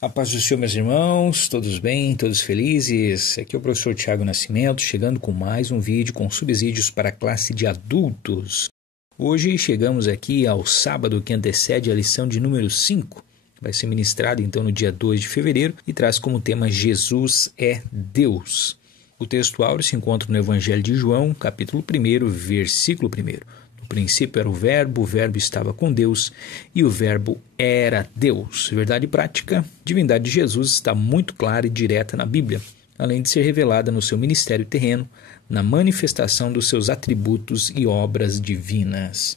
A paz do Senhor, meus irmãos, todos bem, todos felizes? Aqui é o professor Tiago Nascimento, chegando com mais um vídeo com subsídios para a classe de adultos. Hoje chegamos aqui ao sábado que antecede a lição de número 5. Vai ser ministrado então no dia 2 de fevereiro e traz como tema Jesus é Deus. O texto áureo se encontra no Evangelho de João, capítulo 1, versículo 1. No princípio era o verbo estava com Deus e o verbo era Deus. Verdade prática, a divindade de Jesus está muito clara e direta na Bíblia, além de ser revelada no seu ministério terreno, na manifestação dos seus atributos e obras divinas.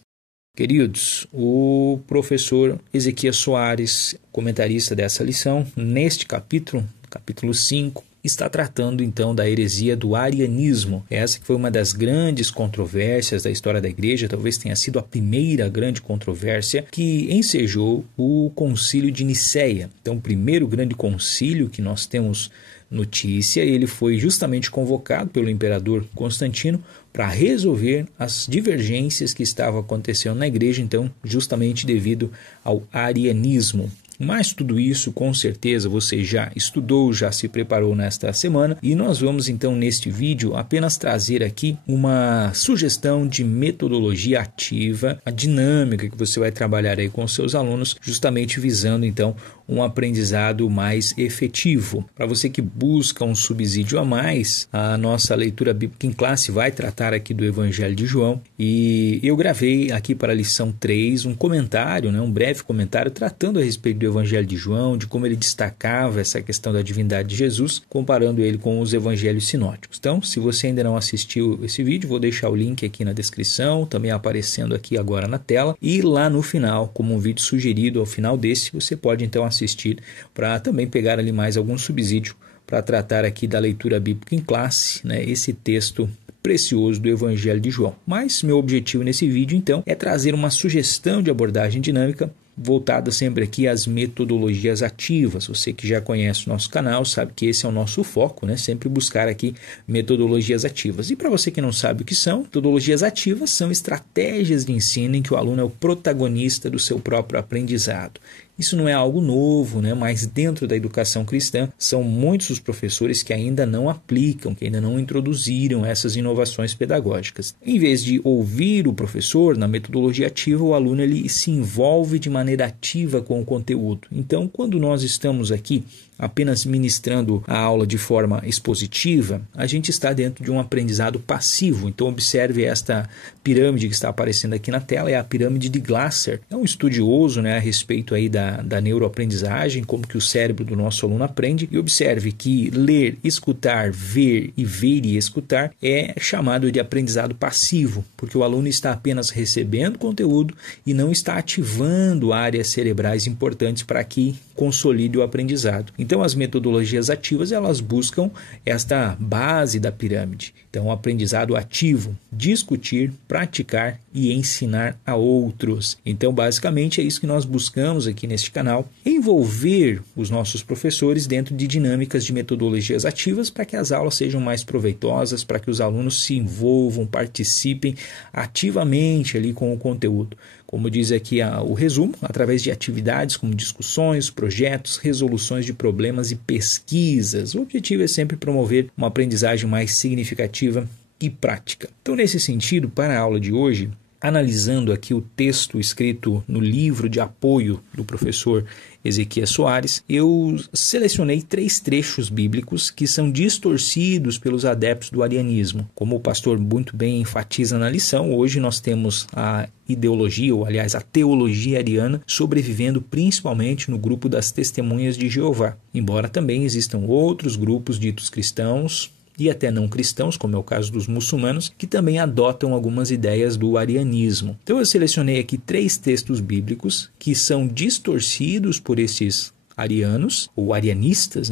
Queridos, o professor Ezequias Soares, comentarista dessa lição, neste capítulo 5, está tratando então da heresia do arianismo. Essa que foi uma das grandes controvérsias da história da igreja, talvez tenha sido a primeira grande controvérsia que ensejou o concílio de Nicéia. Então, o primeiro grande concílio que nós temos notícia, ele foi justamente convocado pelo imperador Constantino para resolver as divergências que estavam acontecendo na igreja, então, justamente devido ao arianismo. Mas tudo isso, com certeza, você já estudou, já se preparou nesta semana e nós vamos então neste vídeo apenas trazer aqui uma sugestão de metodologia ativa, a dinâmica que você vai trabalhar aí com seus alunos, justamente visando então um aprendizado mais efetivo. Para você que busca um subsídio a mais, a nossa leitura bíblica em classe vai tratar aqui do Evangelho de João e eu gravei aqui para a lição 3 um comentário, um breve comentário tratando a respeito do Evangelho de João, de como ele destacava essa questão da divindade de Jesus, comparando ele com os evangelhos sinóticos. Então, se você ainda não assistiu esse vídeo, vou deixar o link aqui na descrição, também aparecendo aqui agora na tela, e lá no final, como um vídeo sugerido ao final desse, você pode então assistir para também pegar ali mais algum subsídio para tratar aqui da leitura bíblica em classe, esse texto precioso do Evangelho de João. Mas meu objetivo nesse vídeo então é trazer uma sugestão de abordagem dinâmica voltada sempre aqui às metodologias ativas. Você que já conhece o nosso canal sabe que esse é o nosso foco, sempre buscar aqui metodologias ativas. E para você que não sabe o que são, metodologias ativas são estratégias de ensino em que o aluno é o protagonista do seu próprio aprendizado. Isso não é algo novo, mas dentro da educação cristã são muitos os professores que ainda não aplicam, que ainda não introduziram essas inovações pedagógicas. Em vez de ouvir o professor na metodologia ativa, o aluno ele se envolve de maneira ativa com o conteúdo. Então, quando nós estamos aqui apenas ministrando a aula de forma expositiva, a gente está dentro de um aprendizado passivo. Então observe esta pirâmide que está aparecendo aqui na tela, é a pirâmide de Glasser. É um estudioso a respeito aí da neuroaprendizagem, como que o cérebro do nosso aluno aprende, e observe que ler, escutar, ver e escutar é chamado de aprendizado passivo, porque o aluno está apenas recebendo conteúdo e não está ativando áreas cerebrais importantes para que consolide o aprendizado. Então, as metodologias ativas, elas buscam esta base da pirâmide. Então, o aprendizado ativo, discutir, praticar e ensinar a outros. Então, basicamente, é isso que nós buscamos aqui neste canal, envolver os nossos professores dentro de dinâmicas de metodologias ativas para que as aulas sejam mais proveitosas, para que os alunos se envolvam, participem ativamente ali com o conteúdo. Como diz aqui o resumo, através de atividades como discussões, projetos, resoluções de problemas e pesquisas. O objetivo é sempre promover uma aprendizagem mais significativa e prática. Então, nesse sentido, para a aula de hoje, analisando aqui o texto escrito no livro de apoio do professor Ezequias Soares, eu selecionei 3 trechos bíblicos que são distorcidos pelos adeptos do arianismo. Como o pastor muito bem enfatiza na lição, hoje nós temos a ideologia, ou aliás a teologia ariana, sobrevivendo principalmente no grupo das testemunhas de Jeová, embora também existam outros grupos ditos cristãos e até não cristãos, como é o caso dos muçulmanos, que também adotam algumas ideias do arianismo. Então eu selecionei aqui 3 textos bíblicos que são distorcidos por esses arianos, ou arianistas,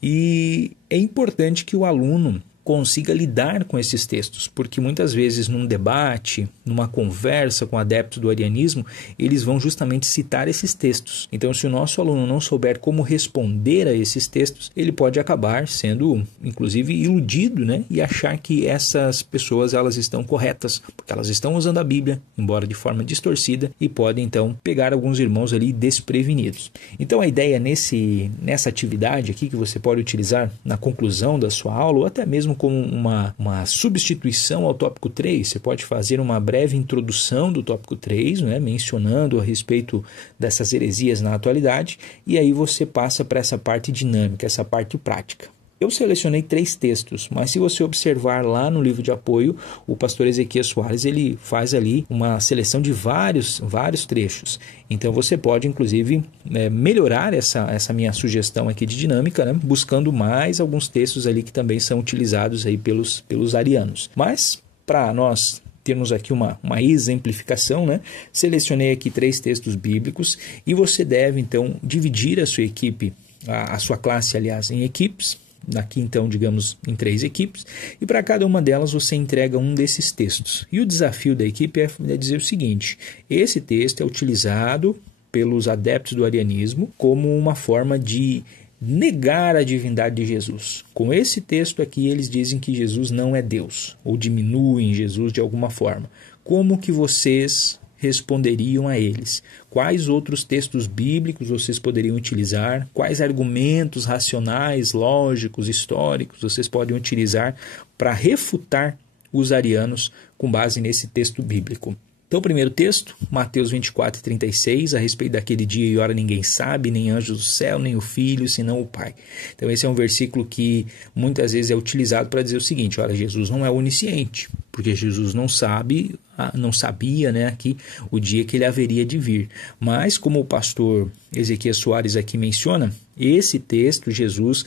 e é importante que o aluno consiga lidar com esses textos, porque muitas vezes num debate, numa conversa com adeptos do arianismo, eles vão justamente citar esses textos. Então, se o nosso aluno não souber como responder a esses textos, ele pode acabar sendo, inclusive, iludido, né? E achar que essas pessoas elas estão corretas, porque elas estão usando a Bíblia, embora de forma distorcida, e podem então pegar alguns irmãos ali desprevenidos. Então, a ideia nessa atividade aqui que você pode utilizar na conclusão da sua aula, ou até mesmo como uma substituição ao tópico 3, você pode fazer uma breve introdução do tópico 3, né, mencionando a respeito dessas heresias na atualidade, e aí você passa para essa parte dinâmica, essa parte prática. Eu selecionei 3 textos, mas se você observar lá no livro de apoio, o pastor Ezequias Soares ele faz ali uma seleção de vários trechos. Então você pode, inclusive, melhorar essa minha sugestão aqui de dinâmica, né, buscando mais alguns textos ali que também são utilizados aí pelos arianos. Mas, para nós termos aqui uma exemplificação, né, selecionei aqui 3 textos bíblicos e você deve, então, dividir a sua equipe, a sua classe, aliás, em equipes. Aqui então, digamos, em 3 equipes, e para cada uma delas você entrega um desses textos. E o desafio da equipe é dizer o seguinte: esse texto é utilizado pelos adeptos do arianismo como uma forma de negar a divindade de Jesus. Com esse texto aqui eles dizem que Jesus não é Deus, ou diminuem Jesus de alguma forma. Como que vocês responderiam a eles? Quais outros textos bíblicos vocês poderiam utilizar? Quais argumentos racionais, lógicos, históricos vocês podem utilizar para refutar os arianos com base nesse texto bíblico? Então, o primeiro texto, Mateus 24:36, a respeito daquele dia e hora ninguém sabe, nem anjos do céu, nem o Filho, senão o Pai. Então, esse é um versículo que muitas vezes é utilizado para dizer o seguinte: olha, Jesus não é onisciente, porque Jesus não sabia, né, aqui o dia que ele haveria de vir. Mas, como o pastor Ezequias Soares aqui menciona, esse texto, Jesus,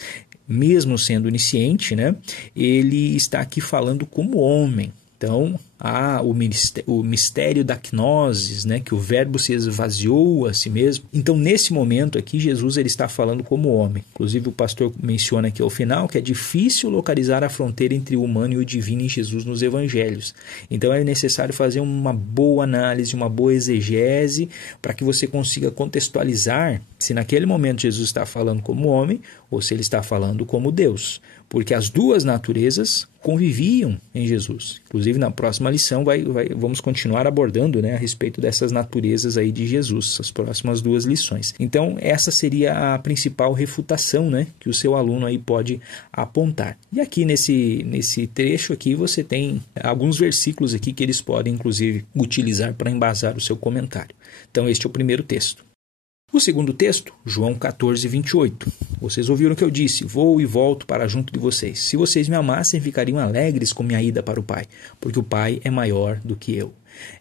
mesmo sendo onisciente, né, ele está aqui falando como homem. Então, há o mistério da gnosis, né, que o verbo se esvaziou a si mesmo. Então, nesse momento aqui, Jesus ele está falando como homem. Inclusive, o pastor menciona aqui ao final que é difícil localizar a fronteira entre o humano e o divino em Jesus nos evangelhos. Então, é necessário fazer uma boa análise, uma boa exegese, para que você consiga contextualizar se naquele momento Jesus está falando como homem ou se ele está falando como Deus. Porque as duas naturezas conviviam em Jesus. Inclusive, na próxima lição, vamos continuar abordando, né, a respeito dessas naturezas aí de Jesus, as próximas 2 lições. Então, essa seria a principal refutação, né, que o seu aluno aí pode apontar. E aqui nesse trecho aqui, você tem alguns versículos aqui que eles podem, inclusive, utilizar para embasar o seu comentário. Então, este é o primeiro texto. O segundo texto, João 14:28. Vocês ouviram o que eu disse: vou e volto para junto de vocês. Se vocês me amassem, ficariam alegres com minha ida para o Pai, porque o Pai é maior do que eu.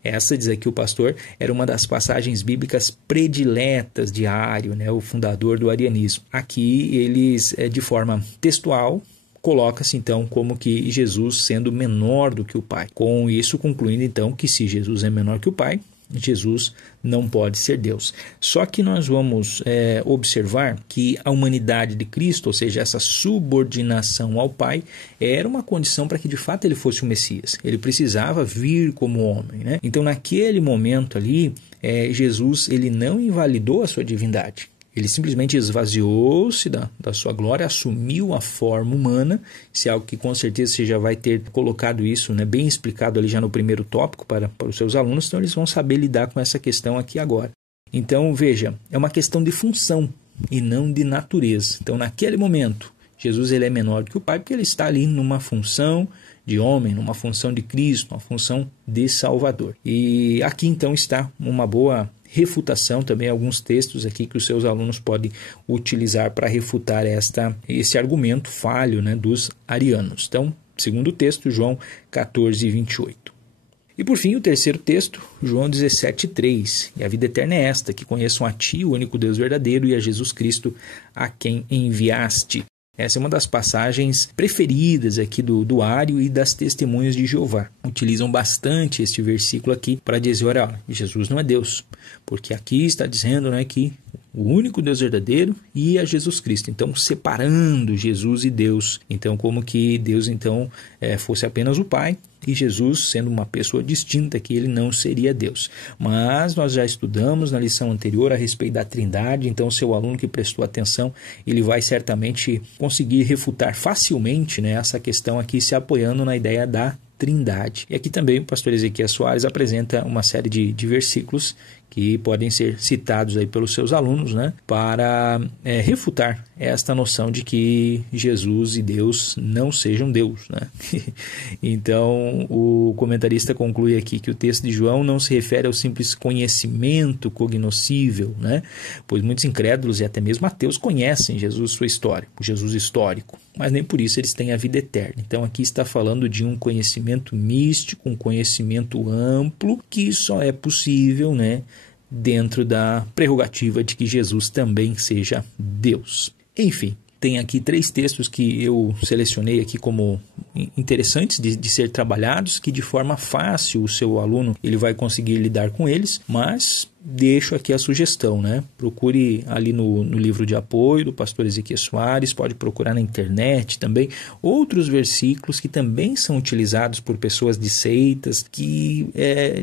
Essa, diz aqui o pastor, era uma das passagens bíblicas prediletas de Ario, né, o fundador do arianismo. Aqui eles, de forma textual, coloca-se então como que Jesus sendo menor do que o Pai. Com isso concluindo então que se Jesus é menor que o Pai, Jesus não pode ser Deus. Só que nós vamos observar que a humanidade de Cristo, ou seja, essa subordinação ao Pai, era uma condição para que de fato ele fosse o Messias. Ele precisava vir como homem, né? Então, naquele momento ali, Jesus ele não invalidou a sua divindade. Ele simplesmente esvaziou-se da sua glória, assumiu a forma humana. Isso é algo que com certeza você já vai ter colocado isso, né, bem explicado ali já no primeiro tópico para os seus alunos, então eles vão saber lidar com essa questão aqui agora. Então, veja, é uma questão de função e não de natureza. Então, naquele momento, Jesus ele é menor do que o Pai porque ele está ali numa função de homem, numa função de Cristo, uma função de Salvador. E aqui então está uma boa refutação, também alguns textos aqui que os seus alunos podem utilizar para refutar esse argumento falho, né, dos arianos. Então, segundo texto, João 14:28. E por fim, o terceiro texto, João 17:3. E a vida eterna é esta, que conheçam a Ti, o único Deus verdadeiro, e a Jesus Cristo, a quem enviaste. Essa é uma das passagens preferidas aqui do Ario e das Testemunhas de Jeová. Utilizam bastante este versículo aqui para dizer, olha, Jesus não é Deus, porque aqui está dizendo, né, que o único Deus verdadeiro e a Jesus Cristo. Então, separando Jesus e Deus. Então, como que Deus então fosse apenas o Pai e Jesus sendo uma pessoa distinta, que ele não seria Deus. Mas nós já estudamos na lição anterior a respeito da Trindade, então o seu aluno que prestou atenção, ele vai certamente conseguir refutar facilmente, né, essa questão aqui, se apoiando na ideia da Trindade. E aqui também o pastor Ezequiel Soares apresenta uma série de versículos que podem ser citados aí pelos seus alunos, né, para refutar esta noção de que Jesus e Deus não sejam Deus, né? Então, o comentarista conclui aqui que o texto de João não se refere ao simples conhecimento cognoscível, né? Pois muitos incrédulos e até mesmo ateus conhecem Jesus, sua história, o Jesus histórico, mas nem por isso eles têm a vida eterna. Então, aqui está falando de um conhecimento místico, um conhecimento amplo, que só é possível, né, dentro da prerrogativa de que Jesus também seja Deus. Enfim, tem aqui 3 textos que eu selecionei aqui como interessantes de ser trabalhados, que de forma fácil o seu aluno ele vai conseguir lidar com eles, mas deixo aqui a sugestão, né? Procure ali no livro de apoio do pastor Ezequiel Soares, pode procurar na internet também outros versículos que também são utilizados por pessoas de seitas que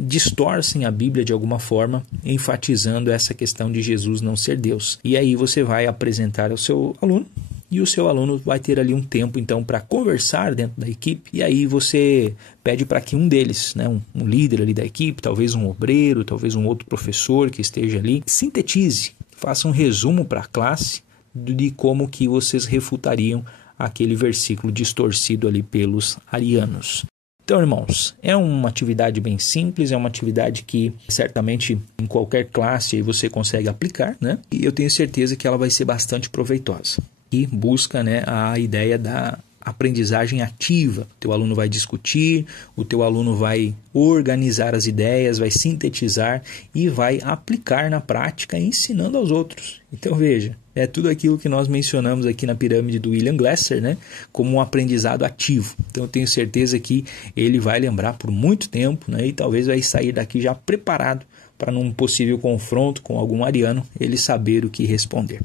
distorcem a Bíblia de alguma forma, enfatizando essa questão de Jesus não ser Deus. E aí você vai apresentar ao seu aluno, e o seu aluno vai ter ali um tempo, então, para conversar dentro da equipe. E aí você pede para que um deles, né, um líder ali da equipe, talvez um obreiro, talvez um outro professor que esteja ali, sintetize, faça um resumo para a classe de como que vocês refutariam aquele versículo distorcido ali pelos arianos. Então, irmãos, é uma atividade bem simples, é uma atividade que certamente em qualquer classe aí você consegue aplicar, né? E eu tenho certeza que ela vai ser bastante proveitosa. E busca, né, a ideia da aprendizagem ativa. O teu aluno vai discutir, o teu aluno vai organizar as ideias, vai sintetizar e vai aplicar na prática, ensinando aos outros. Então veja, é tudo aquilo que nós mencionamos aqui na pirâmide do William Glasser, né, como um aprendizado ativo. Então eu tenho certeza que ele vai lembrar por muito tempo, né, e talvez vai sair daqui já preparado para num possível confronto com algum ariano, ele saber o que responder.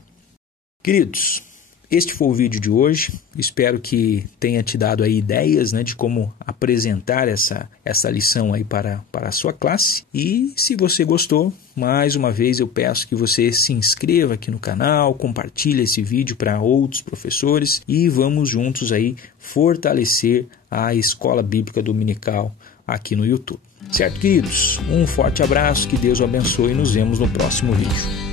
Queridos, este foi o vídeo de hoje. Espero que tenha te dado aí ideias, né, de como apresentar essa lição aí para a sua classe. E se você gostou, mais uma vez eu peço que você se inscreva aqui no canal, compartilhe esse vídeo para outros professores e vamos juntos aí fortalecer a Escola Bíblica Dominical aqui no YouTube. Certo, queridos? Um forte abraço, que Deus o abençoe e nos vemos no próximo vídeo.